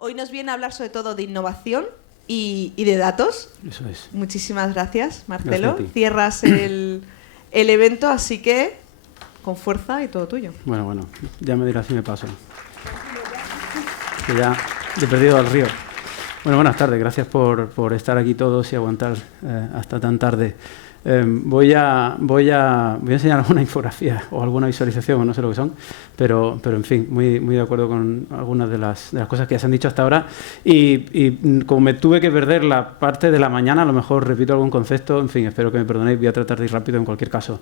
Hoy nos viene a hablar sobre todo de innovación y de datos. Eso es. Muchísimas gracias, Marcelo. Gracias a ti. Cierras el evento, así que con fuerza y todo tuyo. Bueno, ya me dirás si me paso. Que ya he perdido al río. Bueno, buenas tardes. Gracias por estar aquí todos y aguantar hasta tan tarde. Voy a enseñar alguna infografía o alguna visualización, o no sé lo que son, pero en fin, muy de acuerdo con algunas de las cosas que ya se han dicho hasta ahora. Y como me tuve que perder la parte de la mañana, a lo mejor repito algún concepto, en fin, espero que me perdonéis, voy a tratar de ir rápido en cualquier caso.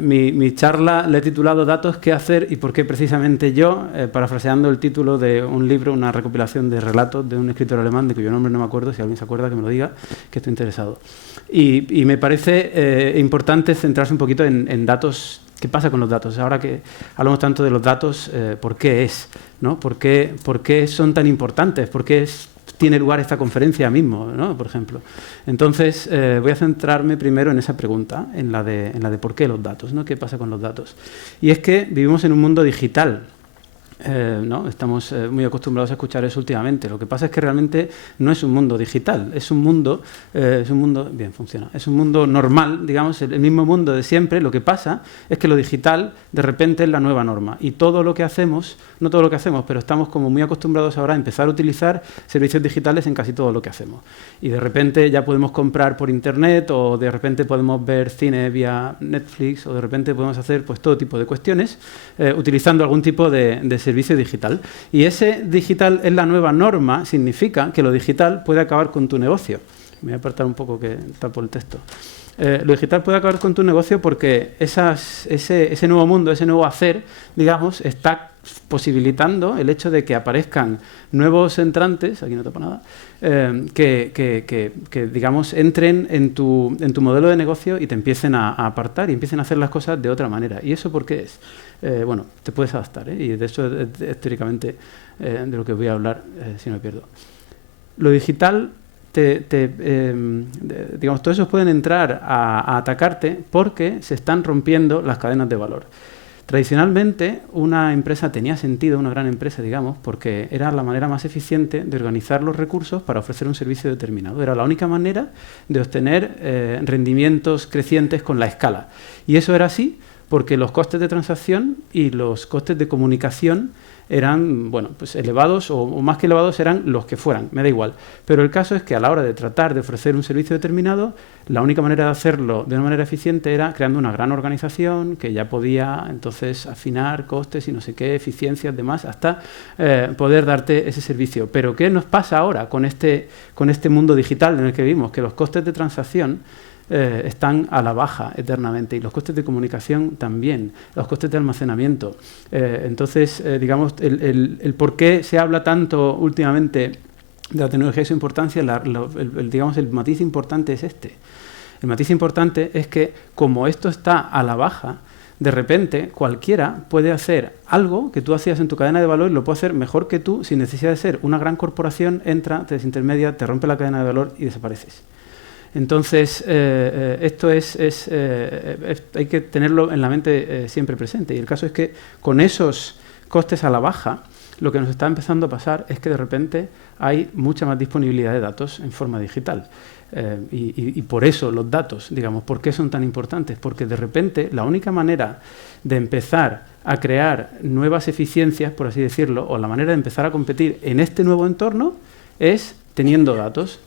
Mi charla le he titulado Datos, qué hacer y por qué precisamente yo, parafraseando el título de un libro, una recopilación de relatos de un escritor alemán, de cuyo nombre no me acuerdo, si alguien se acuerda que me lo diga, que estoy interesado. Y me parece importante centrarse un poquito en datos. ¿Qué pasa con los datos? Ahora que hablamos tanto de los datos, ¿por qué es? ¿No? ¿Por qué son tan importantes? ¿Por qué tiene lugar esta conferencia mismo, ¿no? Por ejemplo. Entonces, voy a centrarme primero en esa pregunta, en la de por qué los datos, ¿no? ¿Qué pasa con los datos? Y es que vivimos en un mundo digital. ¿No? Estamos muy acostumbrados a escuchar eso últimamente. Lo que pasa es que realmente no es un mundo digital, es un mundo bien, funciona, es un mundo normal, digamos, el mismo mundo de siempre. Lo que pasa es que lo digital de repente es la nueva norma y todo lo que hacemos, no todo lo que hacemos, pero estamos como muy acostumbrados ahora a empezar a utilizar servicios digitales en casi todo lo que hacemos. Y de repente ya podemos comprar por internet, o de repente podemos ver cine vía Netflix, o de repente podemos hacer pues todo tipo de cuestiones utilizando algún tipo de servicio digital. Y ese digital es la nueva norma, significa que lo digital puede acabar con tu negocio. Me voy a apartar un poco que tapo el texto. Lo digital puede acabar con tu negocio porque ese nuevo mundo, ese nuevo hacer, digamos, está posibilitando el hecho de que aparezcan nuevos entrantes, aquí no tapa nada, que digamos, entren en tu modelo de negocio y te empiecen a apartar y empiecen a hacer las cosas de otra manera. ¿Y eso por qué es? Bueno, te puedes adaptar, y de eso es teóricamente de lo que voy a hablar, si no me pierdo. Lo digital, digamos, todos esos pueden entrar a atacarte porque se están rompiendo las cadenas de valor. Tradicionalmente, una empresa tenía sentido, una gran empresa, digamos, porque era la manera más eficiente de organizar los recursos para ofrecer un servicio determinado. Era la única manera de obtener rendimientos crecientes con la escala. Y eso era así porque los costes de transacción y los costes de comunicación eran, bueno, pues elevados, o más que elevados eran los que fueran, me da igual. Pero el caso es que a la hora de tratar de ofrecer un servicio determinado, la única manera de hacerlo de una manera eficiente era creando una gran organización que ya podía entonces afinar costes y no sé qué, eficiencias, demás, hasta poder darte ese servicio. Pero ¿qué nos pasa ahora con este mundo digital en el que vivimos? Que los costes de transacción están a la baja eternamente, y los costes de comunicación también, los costes de almacenamiento. Entonces, digamos, el por qué se habla tanto últimamente de la tecnología y su importancia, digamos, el matiz importante es este. El matiz importante es que, como esto está a la baja, de repente cualquiera puede hacer algo que tú hacías en tu cadena de valor y lo puede hacer mejor que tú, sin necesidad de ser una gran corporación. Entra, te desintermedia, te rompe la cadena de valor y desapareces. Entonces, esto hay que tenerlo en la mente siempre presente. Y el caso es que con esos costes a la baja, lo que nos está empezando a pasar es que de repente hay mucha más disponibilidad de datos en forma digital. Y por eso los datos, digamos, ¿por qué son tan importantes? Porque de repente la única manera de empezar a crear nuevas eficiencias, por así decirlo, o la manera de empezar a competir en este nuevo entorno es teniendo datos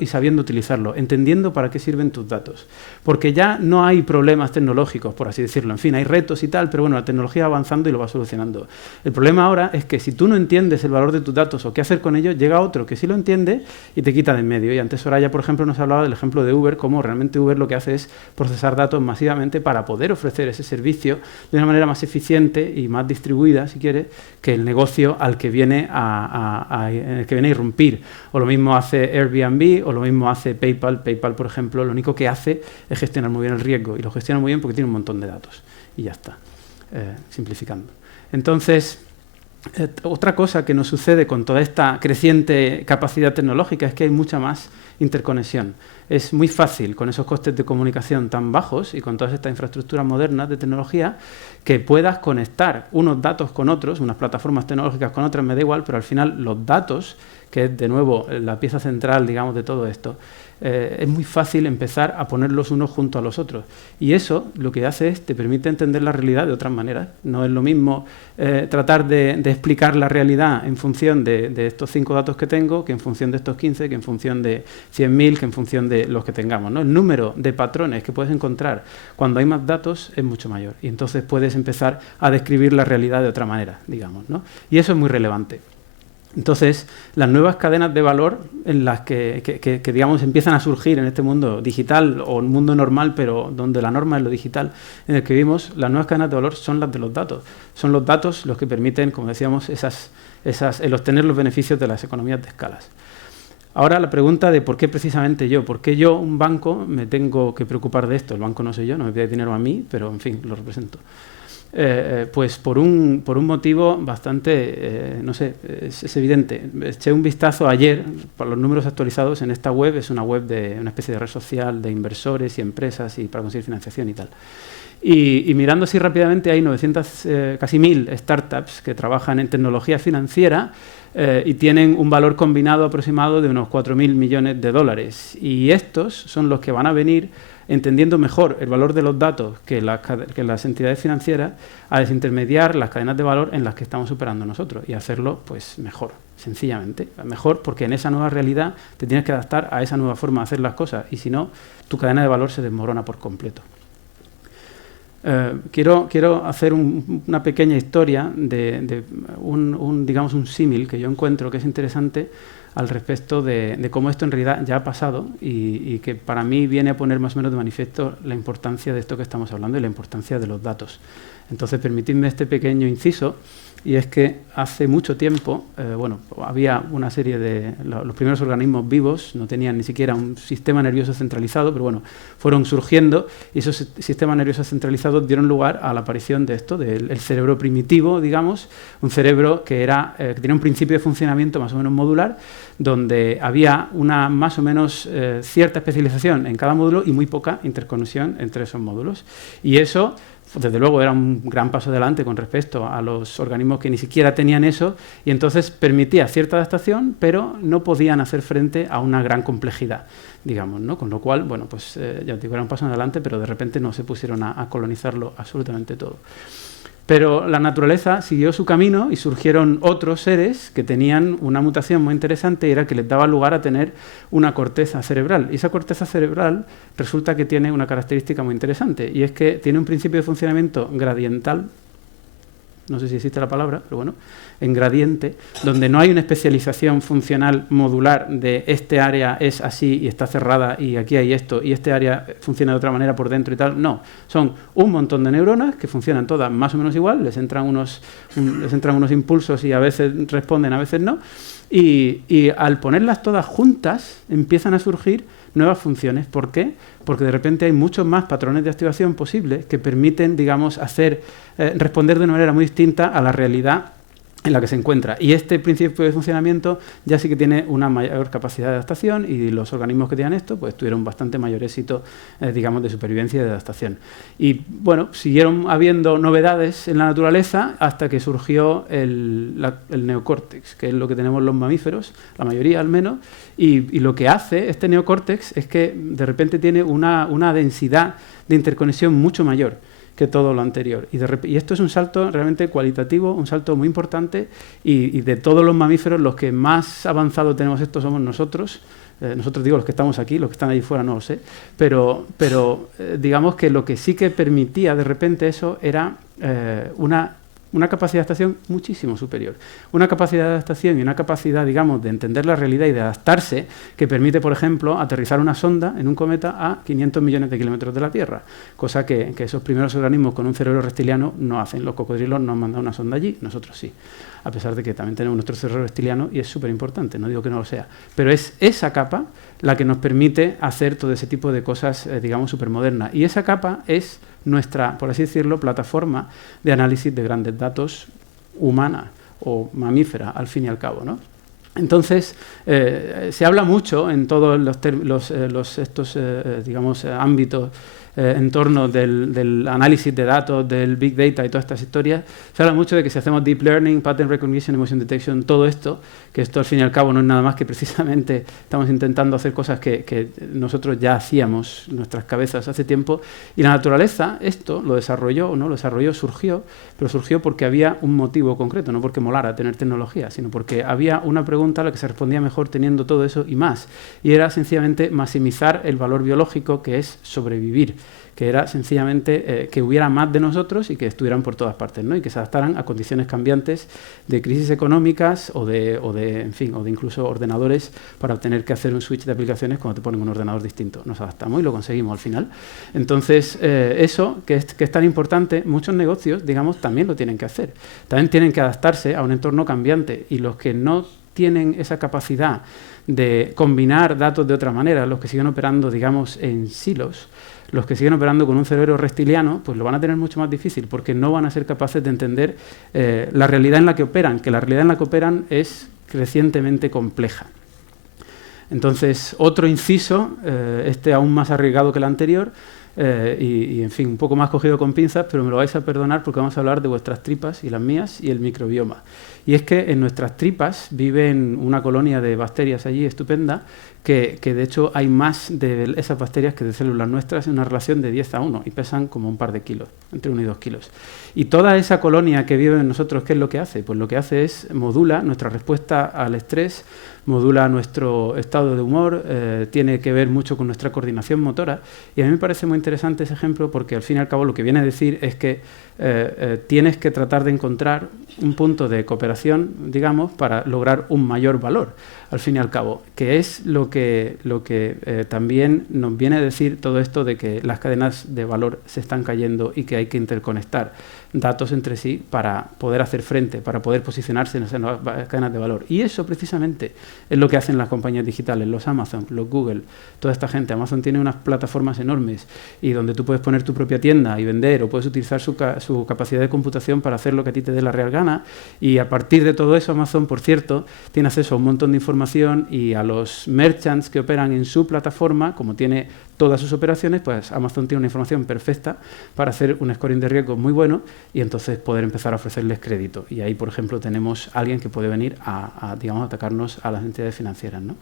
y sabiendo utilizarlo, entendiendo para qué sirven tus datos. Porque ya no hay problemas tecnológicos, por así decirlo. En fin, hay retos y tal, pero bueno, la tecnología va avanzando y lo va solucionando. El problema ahora es que si tú no entiendes el valor de tus datos o qué hacer con ellos, llega otro que sí lo entiende y te quita de en medio. Y antes Soraya, por ejemplo, nos hablaba del ejemplo de Uber, cómo realmente Uber lo que hace es procesar datos masivamente para poder ofrecer ese servicio de una manera más eficiente y más distribuida, si quieres, que el negocio al que viene a irrumpir. O lo mismo hace Airbnb, o lo mismo hace PayPal. PayPal, por ejemplo, lo único que hace es gestionar muy bien el riesgo, y lo gestiona muy bien porque tiene un montón de datos. Y ya está, simplificando. Entonces, otra cosa que nos sucede con toda esta creciente capacidad tecnológica es que hay mucha más interconexión. Es muy fácil, con esos costes de comunicación tan bajos y con todas estas infraestructuras modernas de tecnología, que puedas conectar unos datos con otros, unas plataformas tecnológicas con otras, me da igual, pero al final los datos, que es de nuevo la pieza central, digamos, de todo esto, es muy fácil empezar a ponerlos unos junto a los otros. Y eso lo que hace es, te permite entender la realidad de otras maneras. No es lo mismo tratar de explicar la realidad en función de estos 5 datos que tengo, que en función de estos 15, que en función de 100.000, que en función de los que tengamos, ¿no? El número de patrones que puedes encontrar cuando hay más datos es mucho mayor. Y entonces puedes empezar a describir la realidad de otra manera, digamos, ¿no? Y eso es muy relevante. Entonces, las nuevas cadenas de valor en las que digamos, empiezan a surgir en este mundo digital o un mundo normal, pero donde la norma es lo digital en el que vivimos, las nuevas cadenas de valor son las de los datos. Son los datos los que permiten, como decíamos, el obtener los beneficios de las economías de escalas. Ahora la pregunta de por qué precisamente yo, por qué yo, un banco, me tengo que preocupar de esto. El banco no soy yo, no me pide dinero a mí, pero en fin, lo represento. Pues por un motivo bastante, no sé, es evidente. Eché un vistazo ayer por los números actualizados en esta web. Es una web de una especie de red social de inversores y empresas y para conseguir financiación y tal. Y mirando así rápidamente, hay 900, casi 1.000 startups que trabajan en tecnología financiera y tienen un valor combinado aproximado de unos 4.000 millones de dólares. Y estos son los que van a venir entendiendo mejor el valor de los datos que las entidades financieras, a desintermediar las cadenas de valor en las que estamos operando nosotros y hacerlo pues mejor, sencillamente. Mejor porque en esa nueva realidad te tienes que adaptar a esa nueva forma de hacer las cosas y si no, tu cadena de valor se desmorona por completo. Quiero hacer una pequeña historia de digamos, un símil que yo encuentro que es interesante al respecto de cómo esto en realidad ya ha pasado y que para mí viene a poner más o menos de manifiesto la importancia de esto que estamos hablando y la importancia de los datos. Entonces, permitidme este pequeño inciso, y es que hace mucho tiempo, había una serie de... Los primeros organismos vivos no tenían ni siquiera un sistema nervioso centralizado, pero bueno, fueron surgiendo y esos sistemas nerviosos centralizados dieron lugar a la aparición de esto, del cerebro primitivo, digamos, un cerebro que tenía un principio de funcionamiento más o menos modular, donde había una más o menos cierta especialización en cada módulo y muy poca interconexión entre esos módulos. Y eso, desde luego, era un gran paso adelante con respecto a los organismos que ni siquiera tenían eso y entonces permitía cierta adaptación, pero no podían hacer frente a una gran complejidad, digamos, ¿no? Con lo cual, bueno, pues ya os digo, era un paso adelante, pero de repente no se pusieron a colonizarlo absolutamente todo. Pero la naturaleza siguió su camino y surgieron otros seres que tenían una mutación muy interesante y era que les daba lugar a tener una corteza cerebral. Y esa corteza cerebral resulta que tiene una característica muy interesante y es que tiene un principio de funcionamiento gradiental, no sé si existe la palabra, pero bueno, en gradiente, donde no hay una especialización funcional modular de este área es así y está cerrada y aquí hay esto y este área funciona de otra manera por dentro y tal. No, son un montón de neuronas que funcionan todas más o menos igual, les entran unos impulsos y a veces responden, a veces no, y al ponerlas todas juntas empiezan a surgir nuevas funciones. ¿Por qué? Porque de repente hay muchos más patrones de activación posibles que permiten, digamos, responder de una manera muy distinta a la realidad en la que se encuentra. Y este principio de funcionamiento ya sí que tiene una mayor capacidad de adaptación y los organismos que tenían esto pues tuvieron bastante mayor éxito, digamos, de supervivencia y de adaptación. Y bueno, siguieron habiendo novedades en la naturaleza hasta que surgió el neocórtex, que es lo que tenemos los mamíferos, la mayoría al menos, y lo que hace este neocórtex es que de repente tiene una densidad de interconexión mucho mayor que todo lo anterior. Y esto es un salto realmente cualitativo, un salto muy importante, y de todos los mamíferos los que más avanzado tenemos esto somos nosotros. Nosotros digo los que estamos aquí, los que están allí fuera no lo sé, pero digamos que lo que sí que permitía de repente eso era una capacidad de adaptación muchísimo superior. Una capacidad de adaptación y una capacidad, digamos, de entender la realidad y de adaptarse que permite, por ejemplo, aterrizar una sonda en un cometa a 500 millones de kilómetros de la Tierra, cosa que esos primeros organismos con un cerebro reptiliano no hacen. Los cocodrilos no han mandado una sonda allí, nosotros sí, a pesar de que también tenemos nuestro cerebro reptiliano y es súper importante, no digo que no lo sea, pero es esa capa la que nos permite hacer todo ese tipo de cosas, digamos, supermodernas. Y esa capa es nuestra, por así decirlo, plataforma de análisis de grandes datos humana o mamífera, al fin y al cabo, ¿no? Entonces, se habla mucho en todos estos digamos, ámbitos en torno del análisis de datos, del Big Data y todas estas historias. Se habla mucho de que si hacemos Deep Learning, Pattern Recognition, Emotion Detection, todo esto, que esto al fin y al cabo no es nada más que precisamente estamos intentando hacer cosas que nosotros ya hacíamos en nuestras cabezas hace tiempo, y la naturaleza esto lo desarrolló, ¿no? Lo desarrolló, surgió, pero surgió porque había un motivo concreto, no porque molara tener tecnología, sino porque había una pregunta a la que se respondía mejor teniendo todo eso y más, y era sencillamente maximizar el valor biológico, que es sobrevivir, que era sencillamente que hubiera más de nosotros y que estuvieran por todas partes, ¿no? Y que se adaptaran a condiciones cambiantes de crisis económicas o de incluso ordenadores para tener que hacer un switch de aplicaciones cuando te ponen un ordenador distinto. Nos adaptamos y lo conseguimos al final. Entonces, eso, que es tan importante, muchos negocios, digamos, también lo tienen que hacer. También tienen que adaptarse a un entorno cambiante, y los que no tienen esa capacidad de combinar datos de otra manera, los que siguen operando, digamos, en silos, los que siguen operando con un cerebro reptiliano, pues lo van a tener mucho más difícil, porque no van a ser capaces de entender la realidad en la que operan, que la realidad en la que operan es crecientemente compleja. Entonces, otro inciso, aún más arriesgado que el anterior, y en fin, un poco más cogido con pinzas, pero me lo vais a perdonar porque vamos a hablar de vuestras tripas y las mías y el microbioma. Y es que en nuestras tripas viven una colonia de bacterias allí estupenda, que de hecho hay más de esas bacterias que de células nuestras, en una relación de 10:1, y pesan como un par de kilos, entre 1 y 2 kilos. Y toda esa colonia que vive en nosotros, ¿qué es lo que hace? Pues lo que hace es modula nuestra respuesta al estrés, modula nuestro estado de humor, tiene que ver mucho con nuestra coordinación motora, y a mí me parece muy interesante ese ejemplo, porque al fin y al cabo lo que viene a decir es que tienes que tratar de encontrar un punto de cooperación, digamos, para lograr un mayor valor, al fin y al cabo, que es lo que también nos viene a decir todo esto de que las cadenas de valor se están cayendo y que hay que interconectar datos entre sí para poder hacer frente, para poder posicionarse en esas nuevas cadenas de valor. Y eso precisamente es lo que hacen las compañías digitales, los Amazon, los Google, toda esta gente. Amazon tiene unas plataformas enormes y donde tú puedes poner tu propia tienda y vender, o puedes utilizar su capacidad de computación para hacer lo que a ti te dé la real gana, y a partir de todo eso Amazon, por cierto, tiene acceso a un montón de información, y a los merchants que operan en su plataforma, como tiene todas sus operaciones, pues Amazon tiene una información perfecta para hacer un scoring de riesgo muy bueno y entonces poder empezar a ofrecerles crédito. Y ahí, por ejemplo, tenemos a alguien que puede venir a digamos, atacarnos a las entidades financieras, ¿no?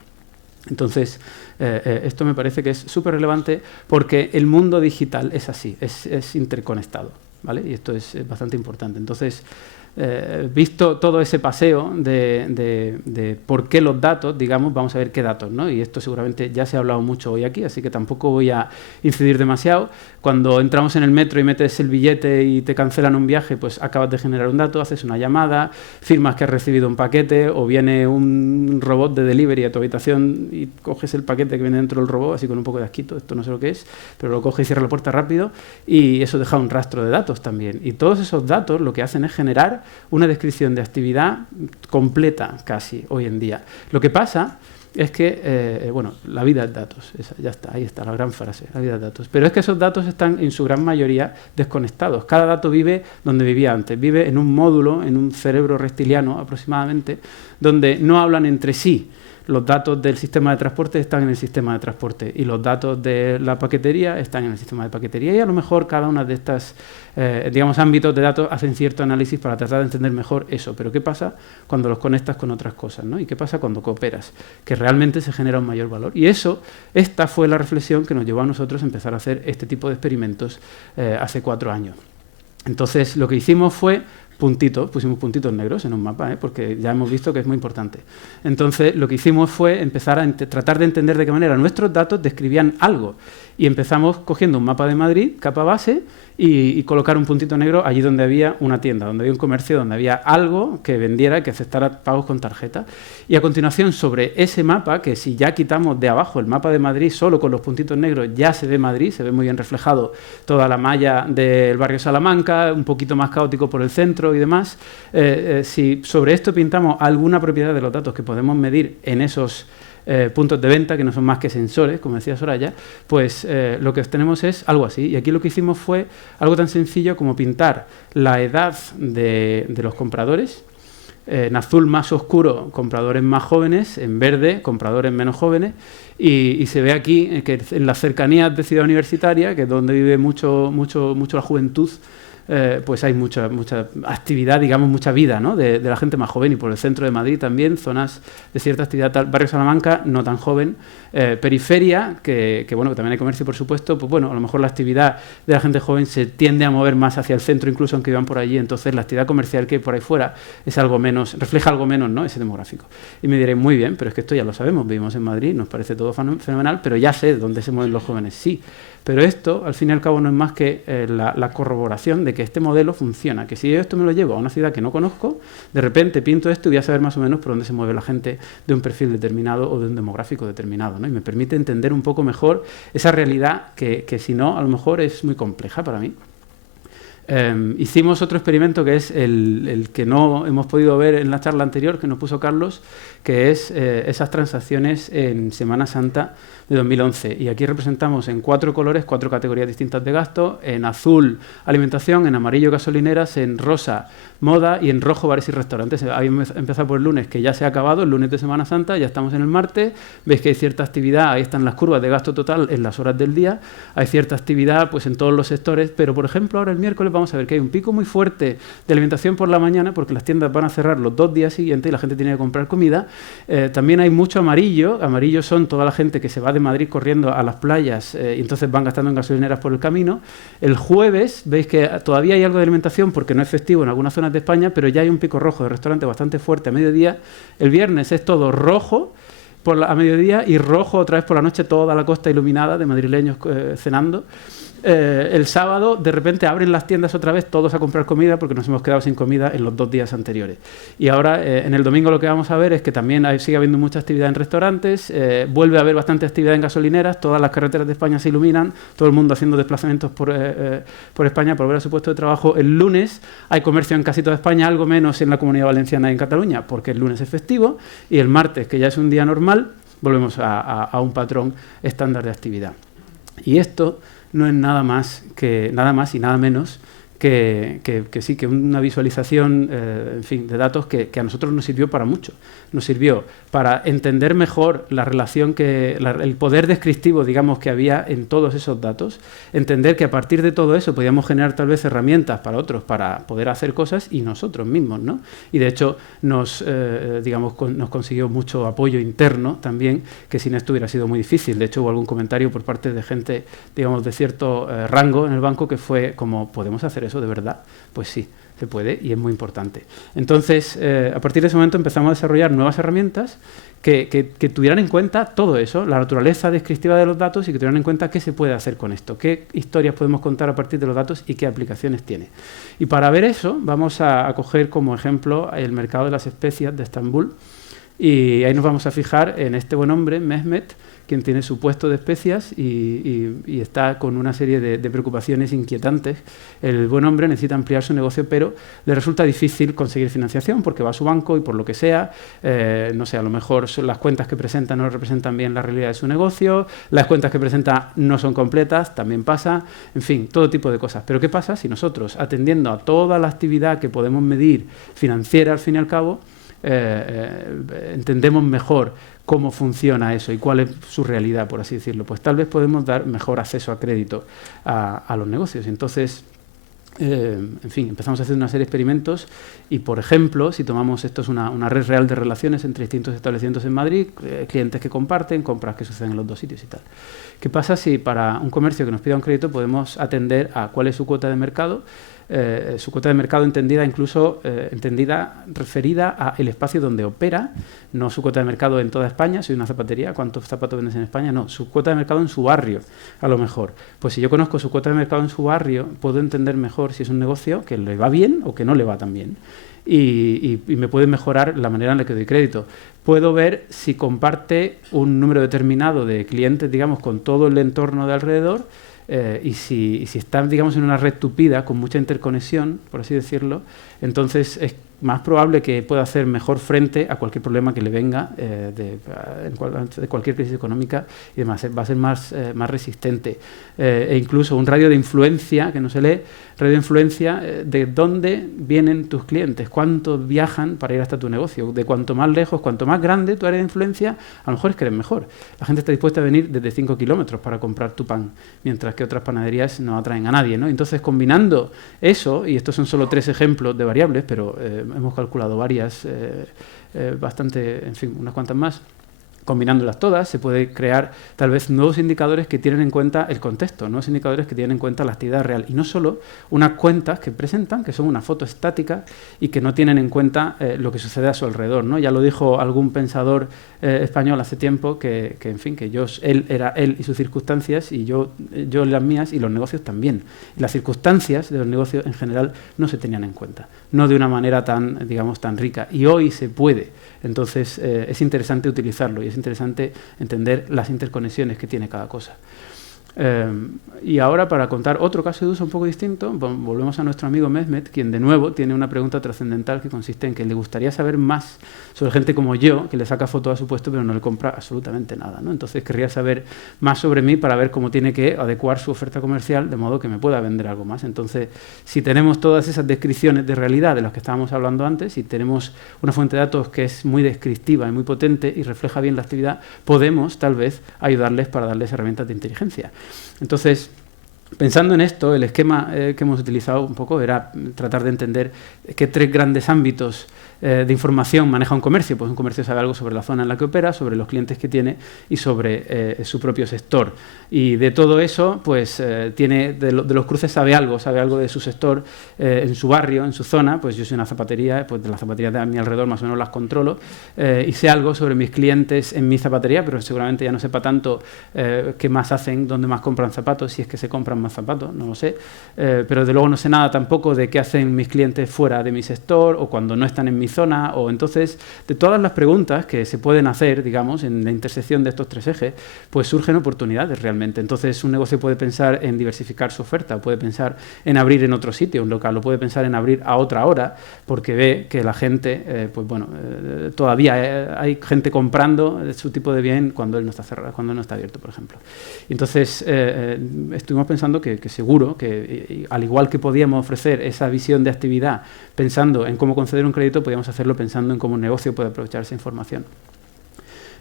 Entonces, esto me parece que es súper relevante, porque el mundo digital es así, es interconectado, ¿vale? Y esto es bastante importante. Entonces, visto todo ese paseo de por qué los datos, digamos, vamos a ver qué datos, ¿no? Y esto seguramente ya se ha hablado mucho hoy aquí, así que tampoco voy a incidir demasiado. Cuando entramos en el metro y metes el billete y te cancelan un viaje, pues acabas de generar un dato, haces una llamada, firmas que has recibido un paquete, o viene un robot de delivery a tu habitación y coges el paquete que viene dentro del robot, así con un poco de asquito, esto no sé lo que es, pero lo coges y cierras la puerta rápido, y eso deja un rastro de datos también. Y todos esos datos lo que hacen es generar una descripción de actividad completa casi hoy en día. Lo que pasa es que, bueno, la vida es datos, ya está, ahí está la gran frase, la vida es datos. Pero es que esos datos están en su gran mayoría desconectados. Cada dato vive donde vivía antes, vive en un módulo, en un cerebro reptiliano aproximadamente, donde no hablan entre sí. Los datos del sistema de transporte están en el sistema de transporte, y los datos de la paquetería están en el sistema de paquetería, y a lo mejor cada una de estas digamos, ámbitos de datos hacen cierto análisis para tratar de entender mejor eso. Pero ¿qué pasa cuando los conectas con otras cosas, ¿no? ¿Y qué pasa cuando cooperas? Que realmente se genera un mayor valor. Y esta fue la reflexión que nos llevó a nosotros a empezar a hacer este tipo de experimentos hace 4 años. Entonces, lo que hicimos fue pusimos puntitos negros en un mapa, porque ya hemos visto que es muy importante. Entonces, lo que hicimos fue empezar a tratar de entender de qué manera nuestros datos describían algo. Y empezamos cogiendo un mapa de Madrid, capa base, y colocar un puntito negro allí donde había una tienda, donde había un comercio, donde había algo que vendiera y que aceptara pagos con tarjeta. Y a continuación, sobre ese mapa, que si ya quitamos de abajo el mapa de Madrid, solo con los puntitos negros ya se ve Madrid, se ve muy bien reflejado toda la malla del barrio Salamanca, un poquito más caótico por el centro y demás. Si sobre esto pintamos alguna propiedad de los datos que podemos medir en esos puntos de venta, que no son más que sensores, como decía Soraya, pues lo que tenemos es algo así. Y aquí lo que hicimos fue algo tan sencillo como pintar la edad de los compradores, En azul más oscuro, compradores más jóvenes, en verde, compradores menos jóvenes, y se ve aquí que en las cercanías de Ciudad Universitaria, que es donde vive mucho la juventud, pues hay mucha actividad, digamos, mucha vida, ¿no? de la gente más joven, y por el centro de Madrid también, zonas de cierta actividad, barrio Salamanca, no tan joven, periferia, que bueno, que también hay comercio, por supuesto, pues bueno, a lo mejor la actividad de la gente joven se tiende a mover más hacia el centro, incluso aunque vivan por allí, entonces la actividad comercial que hay por ahí fuera es algo menos, refleja algo menos, ¿no? Ese demográfico. Y me diréis, muy bien, pero es que esto ya lo sabemos, vivimos en Madrid, nos parece todo fenomenal, pero ya sé dónde se mueven los jóvenes, sí. Pero esto, al fin y al cabo, no es más que la corroboración de que este modelo funciona, que si yo esto me lo llevo a una ciudad que no conozco, de repente pinto esto y voy a saber más o menos por dónde se mueve la gente de un perfil determinado o de un demográfico determinado, ¿no? Y me permite entender un poco mejor esa realidad que si no, a lo mejor es muy compleja para mí. Hicimos otro experimento que es el que no hemos podido ver en la charla anterior que nos puso Carlos, que es esas transacciones en Semana Santa de 2011. Y aquí representamos en 4 colores, 4 categorías distintas de gasto: en azul, alimentación; en amarillo, gasolineras; en rosa, moda; y en rojo, bares y restaurantes. Habíamos empezado por el lunes, que ya se ha acabado, el lunes de Semana Santa, ya estamos en el martes. Veis que hay cierta actividad, ahí están las curvas de gasto total en las horas del día. Hay cierta actividad pues en todos los sectores, pero por ejemplo ahora el miércoles vamos a ver que hay un pico muy fuerte de alimentación por la mañana, porque las tiendas van a cerrar los 2 días siguientes y la gente tiene que comprar comida. También hay mucho amarillo. Amarillo son toda la gente que se va de Madrid corriendo a las playas y entonces van gastando en gasolineras por el camino. El jueves veis que todavía hay algo de alimentación porque no es festivo en algunas zonas de España, pero ya hay un pico rojo de restaurante bastante fuerte a mediodía. El viernes es todo rojo a mediodía y rojo otra vez por la noche, toda la costa iluminada de madrileños cenando. El sábado de repente abren las tiendas otra vez todos a comprar comida porque nos hemos quedado sin comida en los 2 días anteriores. Y ahora en el domingo lo que vamos a ver es que también sigue habiendo mucha actividad en restaurantes, vuelve a haber bastante actividad en gasolineras, todas las carreteras de España se iluminan, todo el mundo haciendo desplazamientos por España por volver a su puesto de trabajo. El lunes hay comercio en casi toda España, algo menos en la Comunidad Valenciana y en Cataluña, porque el lunes es festivo, y el martes, que ya es un día normal, volvemos a un patrón estándar de actividad. Y esto no es nada más y nada menos que una visualización en fin, de datos que a nosotros nos sirvió para mucho. Nos sirvió para entender mejor la relación el poder descriptivo, digamos, que había en todos esos datos, entender que a partir de todo eso podíamos generar tal vez herramientas para otros para poder hacer cosas y nosotros mismos, ¿no? Y de hecho nos consiguió mucho apoyo interno también, que sin esto hubiera sido muy difícil. De hecho hubo algún comentario por parte de gente, digamos, de cierto rango en el banco que fue como, ¿podemos hacer eso de verdad? Pues sí, se puede y es muy importante. Entonces, a partir de ese momento empezamos a desarrollar nuevas herramientas que tuvieran en cuenta todo eso, la naturaleza descriptiva de los datos, y que tuvieran en cuenta qué se puede hacer con esto, qué historias podemos contar a partir de los datos y qué aplicaciones tiene. Y para ver eso vamos a coger como ejemplo el mercado de las especias de Estambul, y ahí nos vamos a fijar en este buen hombre, Mehmet, quien tiene su puesto de especias y está con una serie de preocupaciones inquietantes. El buen hombre necesita ampliar su negocio, pero le resulta difícil conseguir financiación porque va a su banco y por lo que sea, no sé, a lo mejor las cuentas que presenta no representan bien la realidad de su negocio, las cuentas que presenta no son completas, también pasa, en fin, todo tipo de cosas. Pero ¿qué pasa si nosotros, atendiendo a toda la actividad que podemos medir financiera al fin y al cabo, entendemos mejor cómo funciona eso y cuál es su realidad, por así decirlo? Pues tal vez podemos dar mejor acceso a crédito a los negocios. Entonces, en fin, empezamos a hacer una serie de experimentos y, por ejemplo, si tomamos esto es una red real de relaciones entre distintos establecimientos en Madrid, clientes que comparten, compras que suceden en los 2 sitios y tal. ¿Qué pasa si para un comercio que nos pida un crédito podemos atender a cuál es su cuota de mercado? Su cuota de mercado entendida referida al espacio donde opera, no su cuota de mercado en toda España. Soy una zapatería, ¿cuántos zapatos vendes en España? No, su cuota de mercado en su barrio, a lo mejor. Pues si yo conozco su cuota de mercado en su barrio, puedo entender mejor si es un negocio que le va bien o que no le va tan bien. Y me puede mejorar la manera en la que doy crédito. Puedo ver si comparte un número determinado de clientes, digamos, con todo el entorno de alrededor. Y si está, digamos, en una red tupida con mucha interconexión, por así decirlo, entonces es más probable que pueda hacer mejor frente a cualquier problema que le venga de cualquier crisis económica y demás. Va a ser más resistente. E incluso un radio de influencia, que no se lee, radio de influencia de dónde vienen tus clientes, cuántos viajan para ir hasta tu negocio. De cuanto más lejos, cuanto más grande tu área de influencia, a lo mejor es que eres mejor. La gente está dispuesta a venir desde 5 kilómetros para comprar tu pan, mientras que otras panaderías no atraen a nadie, ¿no? Entonces, combinando eso, y estos son solo 3 ejemplos de variables, pero hemos calculado varias, bastante, en fin, unas cuantas más. Combinándolas todas, se puede crear tal vez nuevos indicadores que tienen en cuenta el contexto, nuevos indicadores que tienen en cuenta la actividad real y no solo unas cuentas que presentan, que son una foto estática y que no tienen en cuenta lo que sucede a su alrededor, ¿no? Ya lo dijo algún pensador español hace tiempo que en fin, que él era él y sus circunstancias y yo las mías y los negocios también. Y las circunstancias de los negocios en general no se tenían en cuenta, no de una manera tan, digamos, tan rica. Y hoy se puede. Entonces es interesante utilizarlo y es interesante entender las interconexiones que tiene cada cosa. Y ahora, para contar otro caso de uso un poco distinto, volvemos a nuestro amigo Mehmet, quien de nuevo tiene una pregunta trascendental que consiste en que le gustaría saber más sobre gente como yo, que le saca fotos a su puesto pero no le compra absolutamente nada, ¿no? Entonces querría saber más sobre mí para ver cómo tiene que adecuar su oferta comercial de modo que me pueda vender algo más. Entonces, si tenemos todas esas descripciones de realidad de las que estábamos hablando antes, si tenemos una fuente de datos que es muy descriptiva y muy potente y refleja bien la actividad, podemos tal vez ayudarles para darles herramientas de inteligencia. Entonces, pensando en esto, el esquema que hemos utilizado un poco era tratar de entender qué 3 grandes ámbitos de información maneja un comercio. Pues un comercio sabe algo sobre la zona en la que opera, sobre los clientes que tiene y sobre su propio sector. Y de todo eso, pues tiene de los cruces sabe algo de su sector, en su barrio, en su zona. Pues yo soy una zapatería, pues de las zapaterías de a mi alrededor más o menos las controlo y sé algo sobre mis clientes en mi zapatería, pero seguramente ya no sepa tanto qué más hacen, dónde más compran zapatos, si es que se compran más zapatos, no lo sé. Pero de luego no sé nada tampoco de qué hacen mis clientes fuera de mi sector o cuando no están en mi zona. O entonces, de todas las preguntas que se pueden hacer, digamos, en la intersección de estos 3 ejes, pues surgen oportunidades realmente. Entonces, un negocio puede pensar en diversificar su oferta, puede pensar en abrir en otro sitio, un local, o puede pensar en abrir a otra hora, porque ve que la gente, pues bueno, todavía hay gente comprando su tipo de bien cuando él no está cerrado, cuando no está abierto, por ejemplo. Y entonces, estuvimos pensando que seguro que, al igual que podíamos ofrecer esa visión de actividad pensando en cómo conceder un crédito, podíamos hacerlo pensando en cómo un negocio puede aprovechar esa información.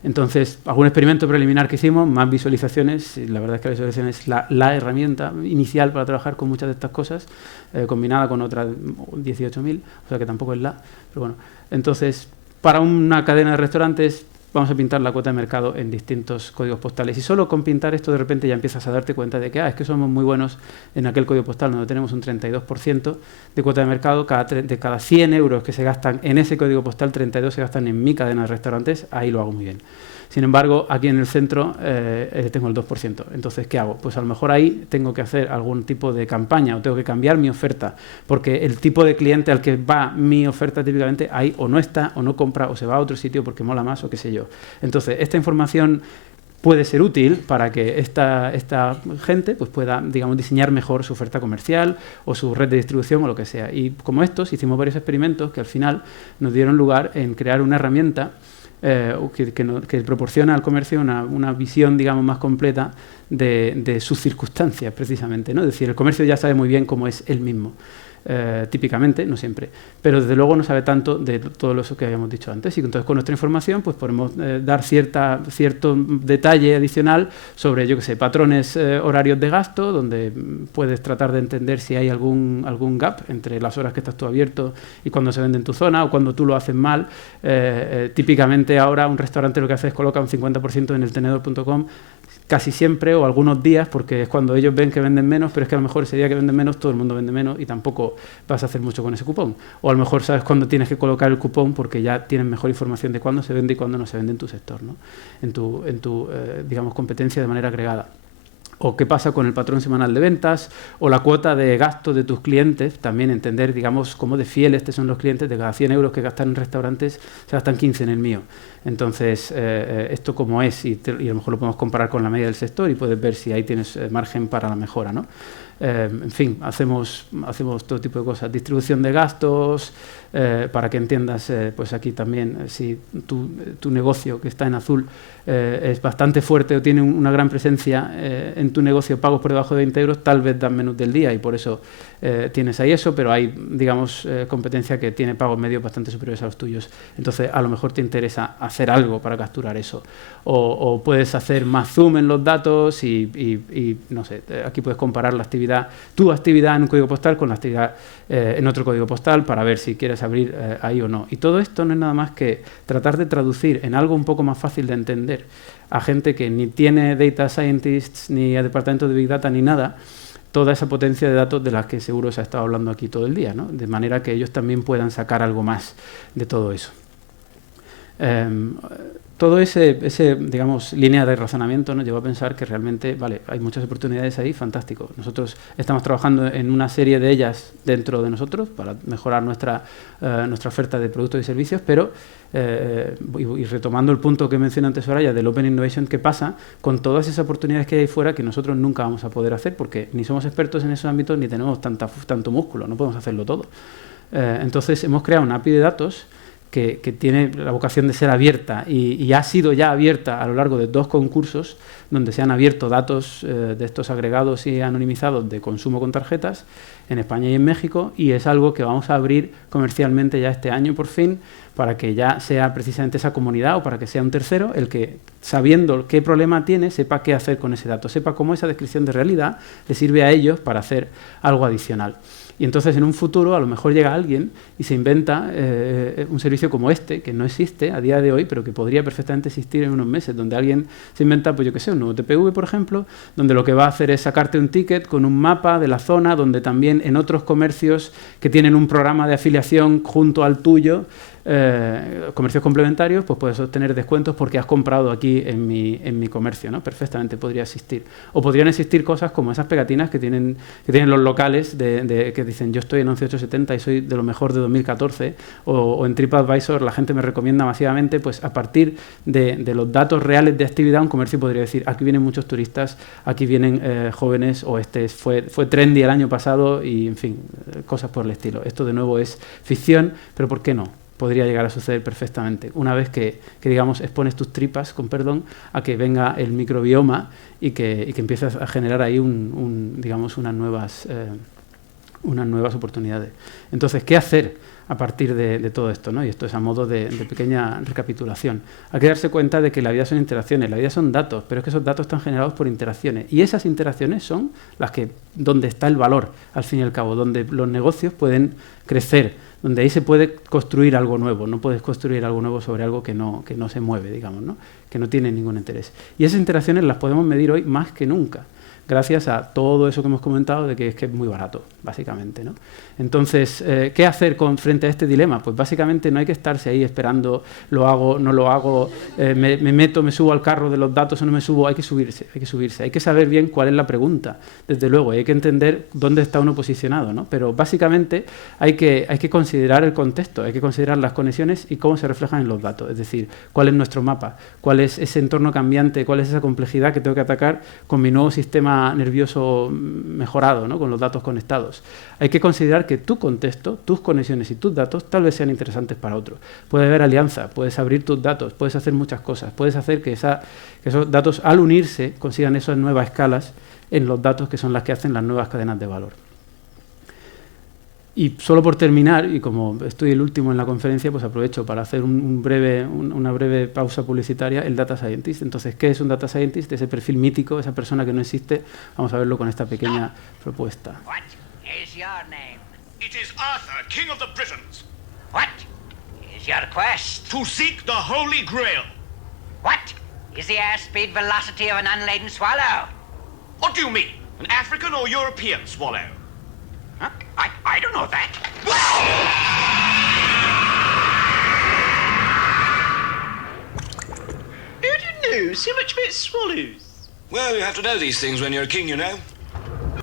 Entonces, algún experimento preliminar que hicimos, más visualizaciones, y la verdad es que la visualización es la herramienta inicial para trabajar con muchas de estas cosas, combinada con otras 18.000, o sea que tampoco es pero bueno. Entonces, para una cadena de restaurantes, vamos a pintar la cuota de mercado en distintos códigos postales. Y solo con pintar esto de repente ya empiezas a darte cuenta de que es que somos muy buenos en aquel código postal donde tenemos un 32% de cuota de mercado. De cada 100 euros que se gastan en ese código postal, 32 se gastan en mi cadena de restaurantes. Ahí lo hago muy bien. Sin embargo, aquí en el centro tengo el 2%. Entonces, ¿qué hago? Pues a lo mejor ahí tengo que hacer algún tipo de campaña o tengo que cambiar mi oferta, porque el tipo de cliente al que va mi oferta típicamente ahí o no está, o no compra, o se va a otro sitio porque mola más o qué sé yo. Entonces, esta información puede ser útil para que esta gente pues pueda, digamos, diseñar mejor su oferta comercial o su red de distribución o lo que sea. Y como estos, hicimos varios experimentos que al final nos dieron lugar en crear una herramienta que proporciona al comercio una visión, digamos, más completa de sus circunstancias, precisamente, ¿no? Es decir, el comercio ya sabe muy bien cómo es él mismo. Típicamente, no siempre, pero desde luego no sabe tanto de todo eso que habíamos dicho antes. Y entonces con nuestra información pues podemos dar cierto detalle adicional sobre, yo qué sé, patrones horarios de gasto, donde puedes tratar de entender si hay algún gap entre las horas que estás tú abierto y cuando se vende en tu zona o cuando tú lo haces mal. Típicamente ahora un restaurante lo que hace es coloca un 50% en eltenedor.com casi siempre o algunos días, porque es cuando ellos ven que venden menos, pero es que a lo mejor ese día que venden menos todo el mundo vende menos y tampoco vas a hacer mucho con ese cupón. O a lo mejor sabes cuándo tienes que colocar el cupón porque ya tienes mejor información de cuándo se vende y cuándo no se vende en tu sector, ¿no? En tu digamos, competencia de manera agregada. O qué pasa con el patrón semanal de ventas o la cuota de gasto de tus clientes, también entender, digamos, cómo de fieles son los clientes. De cada 100 euros que gastan en restaurantes, se gastan 15 en el mío. Entonces, esto como es, y a lo mejor lo podemos comparar con la media del sector y puedes ver si ahí tienes margen para la mejora, ¿no? En fin, hacemos todo tipo de cosas. Distribución de gastos, para que entiendas, pues aquí también, si tu negocio que está en azul es bastante fuerte o tiene una gran presencia en tu negocio, pagos por debajo de 20 euros, tal vez dan menús del día y por eso tienes ahí eso, pero hay, digamos, competencia que tiene pagos medios bastante superiores a los tuyos. Entonces, a lo mejor te interesa hacer algo para capturar eso. O puedes hacer más zoom en los datos y no sé, aquí puedes comparar tu actividad en un código postal con la actividad en otro código postal para ver si quieres abrir ahí o no. Y todo esto no es nada más que tratar de traducir en algo un poco más fácil de entender a gente que ni tiene data scientists, ni a departamento de Big Data, ni nada, toda esa potencia de datos de las que seguro se ha estado hablando aquí todo el día, ¿no? De manera que ellos también puedan sacar algo más de todo eso. Todo ese, digamos, línea de razonamiento nos llevó a pensar que realmente, vale, hay muchas oportunidades ahí, fantástico. Nosotros estamos trabajando en una serie de ellas dentro de nosotros para mejorar nuestra oferta de productos y servicios, pero, y retomando el punto que mencioné antes, Soraya, del Open Innovation, ¿qué pasa con todas esas oportunidades que hay fuera que nosotros nunca vamos a poder hacer porque ni somos expertos en esos ámbitos ni tenemos tanto músculo, no podemos hacerlo todo? Entonces, hemos creado una API de datos que tiene la vocación de ser abierta y ha sido ya abierta a lo largo de 2 concursos donde se han abierto datos de estos agregados y anonimizados de consumo con tarjetas en España y en México, y es algo que vamos a abrir comercialmente ya este año por fin, para que ya sea precisamente esa comunidad o para que sea un tercero el que, sabiendo qué problema tiene, sepa qué hacer con ese dato, sepa cómo esa descripción de realidad le sirve a ellos para hacer algo adicional. Y entonces en un futuro a lo mejor llega alguien y se inventa un servicio como este, que no existe a día de hoy, pero que podría perfectamente existir en unos meses, donde alguien se inventa, pues yo qué sé, un nuevo TPV, por ejemplo, donde lo que va a hacer es sacarte un ticket con un mapa de la zona, donde también en otros comercios que tienen un programa de afiliación junto al tuyo, comercios complementarios, pues puedes obtener descuentos porque has comprado aquí en mi comercio, ¿no? Perfectamente podría existir. O podrían existir cosas como esas pegatinas que tienen los locales que dicen yo estoy en 11870 y soy de lo mejor de 2014, o en TripAdvisor la gente me recomienda masivamente. Pues a partir de los datos reales de actividad, un comercio podría decir aquí vienen muchos turistas, aquí vienen jóvenes, o fue trendy el año pasado, y en fin, cosas por el estilo. Esto de nuevo es ficción, pero ¿por qué no? Podría llegar a suceder perfectamente. Una vez que digamos, expones tus tripas, con perdón, a que venga el microbioma y que empieces a generar ahí digamos, unas nuevas oportunidades. Entonces, ¿qué hacer a partir de todo esto, ¿no? Y esto es a modo de pequeña recapitulación. Hay que darse cuenta de que la vida son interacciones, la vida son datos, pero es que esos datos están generados por interacciones. Y esas interacciones son donde está el valor, al fin y al cabo, donde los negocios pueden crecer, donde ahí se puede construir algo nuevo. No puedes construir algo nuevo sobre algo que no se mueve, digamos, ¿no? Que no tiene ningún interés. Y esas interacciones las podemos medir hoy más que nunca, gracias a todo eso que hemos comentado de que es muy barato, básicamente, ¿no? Entonces, ¿qué hacer frente a este dilema? Pues básicamente no hay que estarse ahí esperando, lo hago, no lo hago, me subo al carro de los datos o no me subo. Hay que subirse. Hay que saber bien cuál es la pregunta, desde luego, y hay que entender dónde está uno posicionado, ¿no? Pero básicamente hay que considerar el contexto, hay que considerar las conexiones y cómo se reflejan en los datos, es decir, cuál es nuestro mapa, cuál es ese entorno cambiante, cuál es esa complejidad que tengo que atacar con mi nuevo sistema nervioso mejorado, ¿no? Con los datos conectados. Hay que considerar que tu contexto, tus conexiones y tus datos tal vez sean interesantes para otro. Puede haber alianza, puedes abrir tus datos, puedes hacer muchas cosas, puedes hacer que esos datos al unirse consigan esas nuevas escalas en los datos que son las que hacen las nuevas cadenas de valor. Y solo por terminar, y como estoy el último en la conferencia, pues aprovecho para hacer una breve pausa publicitaria, el Data Scientist. Entonces, ¿qué es un Data Scientist? Ese perfil mítico, esa persona que no existe. Vamos a verlo con esta pequeña propuesta. What is your name? It is Arthur, King of the Britons. What is your quest? To seek the Holy Grail. What is the airspeed velocity of an unladen swallow? What do you mean? An African or European swallow? Huh? I don't know that. Who do know so much about swallows? Well, you have to know these things when you're a king, you know.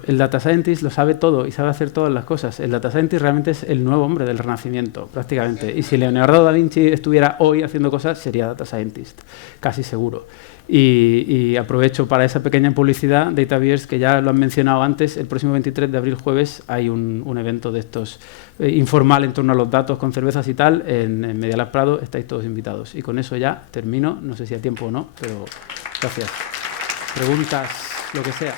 El Data Scientist lo sabe todo y sabe hacer todas las cosas. El Data Scientist realmente es el nuevo hombre del Renacimiento, prácticamente. Y si Leonardo da Vinci estuviera hoy haciendo cosas, sería Data Scientist, casi seguro. Y aprovecho para esa pequeña publicidad, Data Beers, que ya lo han mencionado antes, el próximo 23 de abril, jueves, hay un evento de estos informal en torno a los datos con cervezas y tal, en Medialab Prado, estáis todos invitados. Y con eso ya termino, no sé si hay tiempo o no, pero gracias. Preguntas, lo que sea.